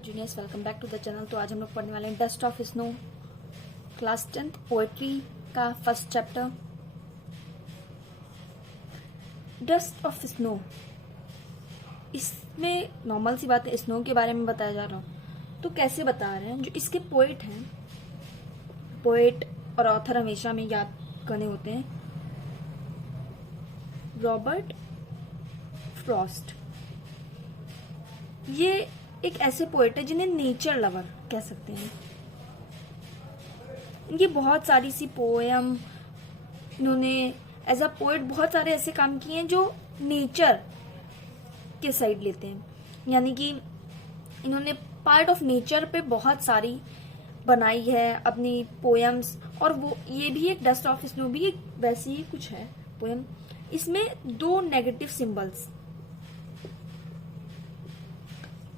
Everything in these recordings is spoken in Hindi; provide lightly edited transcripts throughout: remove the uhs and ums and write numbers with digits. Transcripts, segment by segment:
Juniors, welcome back to the channel. तो आज हम लोग पढ़ने वाले हैं dust of snow, class 10th poetry का first chapter. Dust of snow, इसमें नॉर्मल सी बात है, स्नो के बारे में बताया जा रहा हूँ। तो कैसे बता रहे हैं, जो इसके पोएट हैं, पोएट और ऑथर हमेशा में याद करने होते हैं, रॉबर्ट फ्रॉस्ट। ये एक ऐसे पोएट है जिन्हें नेचर लवर कह सकते हैं। इनकी बहुत सारी सी पोएम, इन्होंने एज अ पोएट बहुत सारे ऐसे काम किए हैं जो नेचर के साइड लेते हैं, यानी कि इन्होंने पार्ट ऑफ नेचर पे बहुत सारी बनाई है अपनी पोएम्स। और वो ये भी एक डस्ट ऑफ स्नो भी एक वैसी ही कुछ है पोएम। इसमें दो नेगेटिव सिंबल्स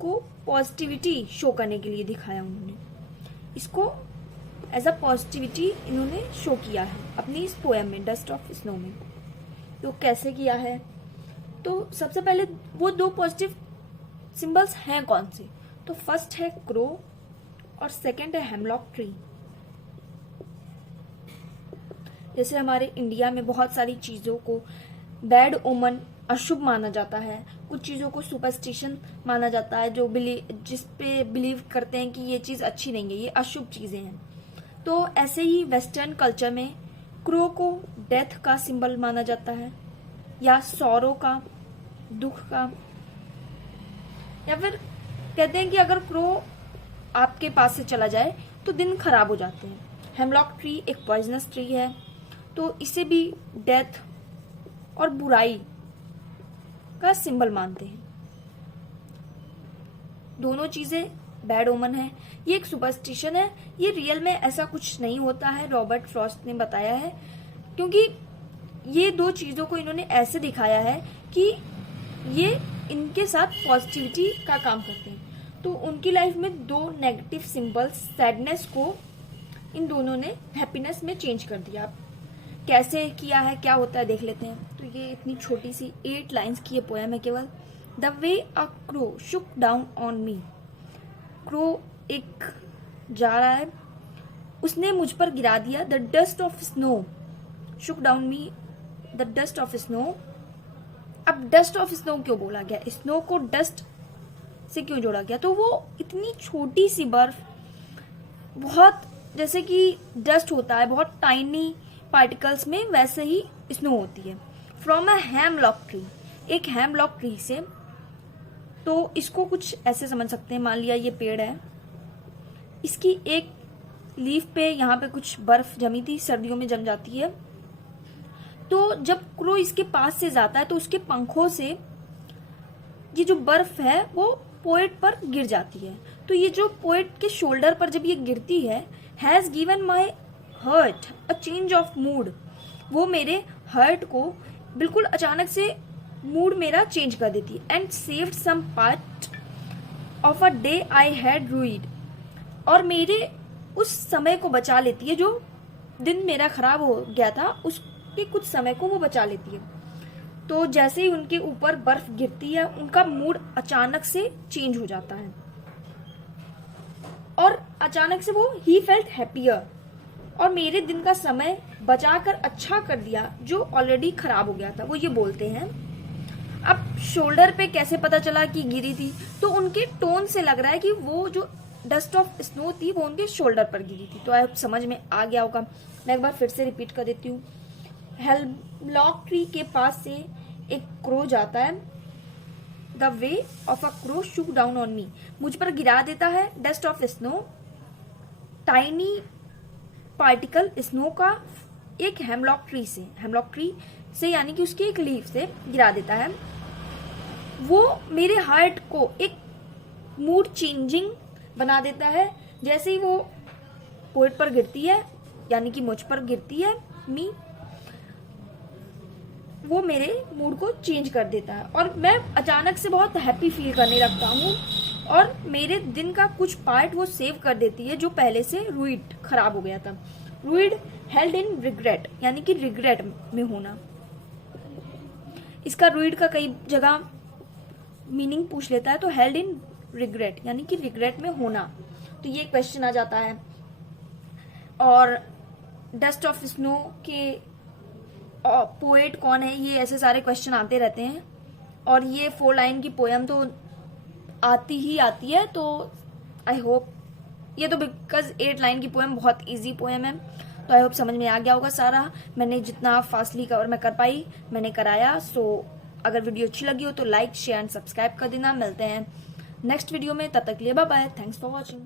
को पॉजिटिविटी शो करने के लिए दिखाया उन्होंने। इसको एज अ पॉजिटिविटी इन्होंने शो किया है अपनी इस पोएम में, डस्ट ऑफ स्नो में। तो कैसे किया है, तो सबसे पहले वो दो पॉजिटिव सिंबल्स हैं कौन से, तो फर्स्ट है क्रो और सेकंड है हेमलॉक ट्री। जैसे हमारे इंडिया में बहुत सारी चीजों को बैड ओमन, अशुभ माना जाता है, कुछ चीजों को सुपरस्टिशन माना जाता है, जो जिस पे बिलीव करते हैं कि ये चीज अच्छी नहीं है, ये अशुभ चीजें हैं। तो ऐसे ही वेस्टर्न कल्चर में क्रो को डेथ का सिंबल माना जाता है, या सौरो का, दुख का, या फिर कहते हैं कि अगर क्रो आपके पास से चला जाए तो दिन खराब हो जाते हैं। हेमलॉक ट्री एक पॉइजनस ट्री है, तो इसे भी डेथ और बुराई का सिंबल मानते हैं। दोनों चीजें बैड ओमन है, ये एक सुपरस्टिशन है, ये रियल में ऐसा कुछ नहीं होता है, रॉबर्ट फ्रॉस्ट ने बताया है। क्योंकि ये दो चीजों को इन्होंने ऐसे दिखाया है कि ये इनके साथ पॉजिटिविटी का काम करते हैं। तो उनकी लाइफ में दो नेगेटिव सिंबल्स, सैडनेस को इन दोनों ने हैप्पीनेस में चेंज कर दिया। कैसे किया है, क्या होता है, देख लेते हैं। तो ये इतनी छोटी सी 8 लाइन्स की ये पोएम है केवल। The way a crow Shuk down on me. Crow एक जा रहा है, उसने मुझ पर गिरा दिया the dust of snow, Shuk down me the dust of snow. अब डस्ट ऑफ स्नो क्यों बोला गया, स्नो को डस्ट से क्यों जोड़ा गया, तो वो इतनी छोटी सी बर्फ, बहुत जैसे कि डस्ट होता है बहुत टाइनी पार्टिकल्स में, वैसे ही स्नो होती है। फ्रॉम अ हेमलॉक ट्री, एक हेमलॉक ट्री से। तो इसको कुछ ऐसे समझ सकते हैं, मान लिया ये पेड़ है, इसकी एक लीफ पे यहाँ पे कुछ बर्फ जमी थी, सर्दियों में जम जाती है। तो जब क्रो इसके पास से जाता है तो उसके पंखों से ये जो बर्फ है वो पोएट पर गिर जाती है। तो ये जो पोएट के शोल्डर पर जब ये गिरती है, has given my hurt a change of mood, वो मेरे हर्ट को बिल्कुल अचानक से मूड मेरा चेंज कर देती है। And saved some part of a day I had rued, और मेरे उस समय को बचा लेती है, जो दिन मेरा खराब हो गया था उसके कुछ समय को वो बचा लेती है। तो जैसे ही उनके ऊपर बर्फ गिरती है, उनका मूड अचानक से चेंज हो जाता है, और अचानक से वो ही फेल्ट हैप्पियर, और मेरे दिन का समय बचाकर अच्छा कर दिया जो ऑलरेडी खराब हो गया था, वो ये बोलते हैं। अब शोल्डर पे कैसे पता चला कि गिरी थी, तो उनके टोन से लग रहा है कि वो जो डस्ट ऑफ स्नो थी वो उनके शोल्डर पर गिरी थी। तो आप समझ में आ गया होगा, मैं एक बार फिर से रिपीट कर देती हूँ। हेमलॉक ट्री के पास से एक क्रो जाता है, the way of a crow Shuk down on me, मुझ पर गिरा देता है dust of snow, tiny particle snow का, एक हेमलॉक ट्री से यानी कि उसकी एक लीफ से गिरा देता है। वो मेरे हार्ट को एक मूड चेंजिंग बना देता है। जैसे ही वो पोएट पर गिरती है, यानी कि मुझ पर गिरती है मी, वो मेरे मूड को चेंज कर देता है, और मैं अचानक से बहुत हैप्पी फील करने लगता हूँ, और मेरे दिन का कुछ पार्ट वो सेव कर देती है जो पहले से रूइड, खराब हो गया था। रूइड हेल्ड इन रिग्रेट, यानी कि रिग्रेट में होना। इसका रूइड का कई जगह मीनिंग पूछ लेता है, तो हेल्ड इन रिग्रेट, यानी कि रिग्रेट में होना, तो ये क्वेश्चन आ जाता है। और डस्ट ऑफ स्नो के पोएट कौन है, ये ऐसे सारे क्वेश्चन आते रहते हैं। और ये 4 लाइन की पोएम तो आती ही आती है, तो आई होप ये तो बिकॉज 8 लाइन की पोएम बहुत इजी पोएम है, तो आई होप समझ में आ गया होगा सारा। मैंने जितना फास्टली कवर मैं कर पाई मैंने कराया। सो अगर वीडियो अच्छी लगी हो तो लाइक शेयर एंड सब्सक्राइब कर देना। मिलते हैं नेक्स्ट वीडियो में, तब तक के लिए bye bye, thanks for watching.